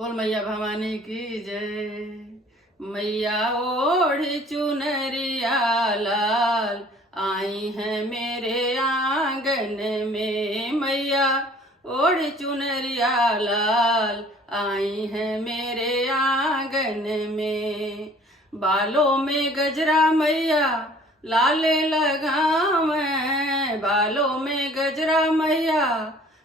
बोल मैया भवानी की जय। मैया ओढ़ी चुनरिया लाल आई है मेरे आंगन में। मैया ओढ़ी चुनरिया लाल आई है मेरे आंगन में। बालों में गजरा मैया लाले लगावें, बालों में गजरा मैया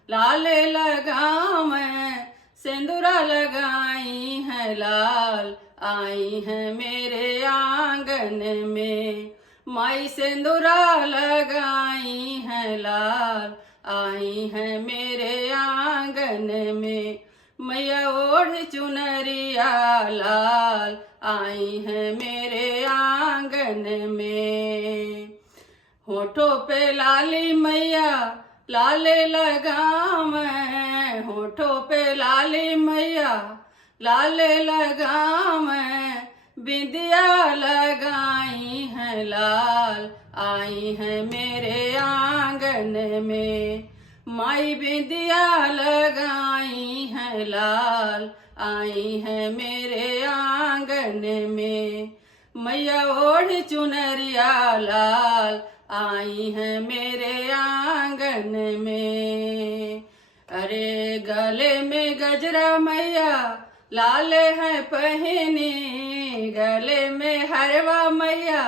लाले लगावें। सिंदूरा लगाई है लाल आई है मेरे आंगन में। माई सिंदूरा लगाई है लाल आई है मेरे आंगन में। मैया ओढ़ चुनरिया लाल आई है मेरे आंगन में। होठों पे लाली मैया लाले लगावें, होठों पे लाली मैया लाले लगावें। बिंदिया लगाई है लाल आई है मेरे आंगन में। माई बिंदिया लगाई है लाल आई है मेरे आंगन में। मैया ओढ़ चुनरिया लाल आई है मेरे आंगन में। अरे गले में गजरा मैया लाल है पहनी, गले में हरवा मैया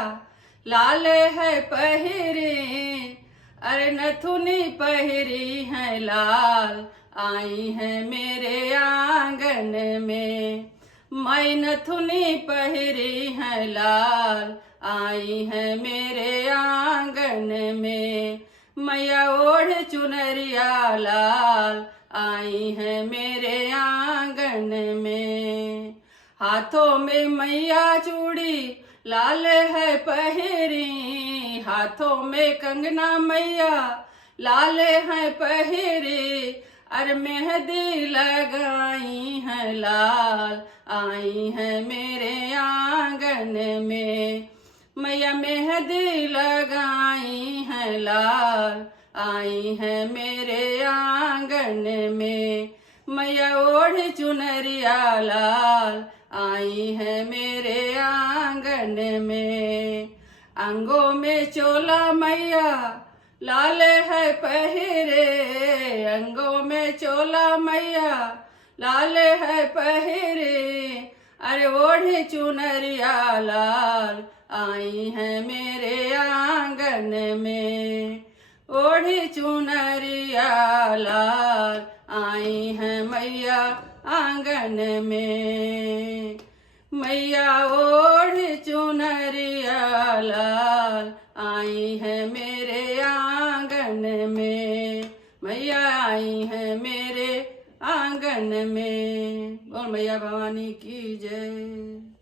लाल है पहिरी। अरे नथुनी पहिरी है लाल आई है मेरे आंगन में। मैं नथुनी पहिरी है लाल आई है मेरे आंगन में। मैया ओढ़ चुनरिया लाल आई है मेरे आंगन में। हाथों में मैया चूड़ी लाल है पहिरी, हाथों में कंगना मैया लाल है पहिरी। अरे मेहंदी लगाई है लाल आई है मेरे आंगन में। मैया मेहंदी लगाई है लाल आई है मेरे आंगन में। मैया ओढ़ चुनरिया लाल आई है मेरे आंगन में। अंगों में चोला मैया लाल है पहिरे, अंगों में चोला मैया लाल है पहिरे। अरे ओढ़ी चुनरिया लाल आई है मेरे आंगन में। ओढ़ी चुनरिया लाल आई है मैया आंगन में। मैया ओढ़ी चुनरिया लाल आई है मेरे आंगन में। मैया आई है मेरे आंगन में। बोल मैया भवानी की जय।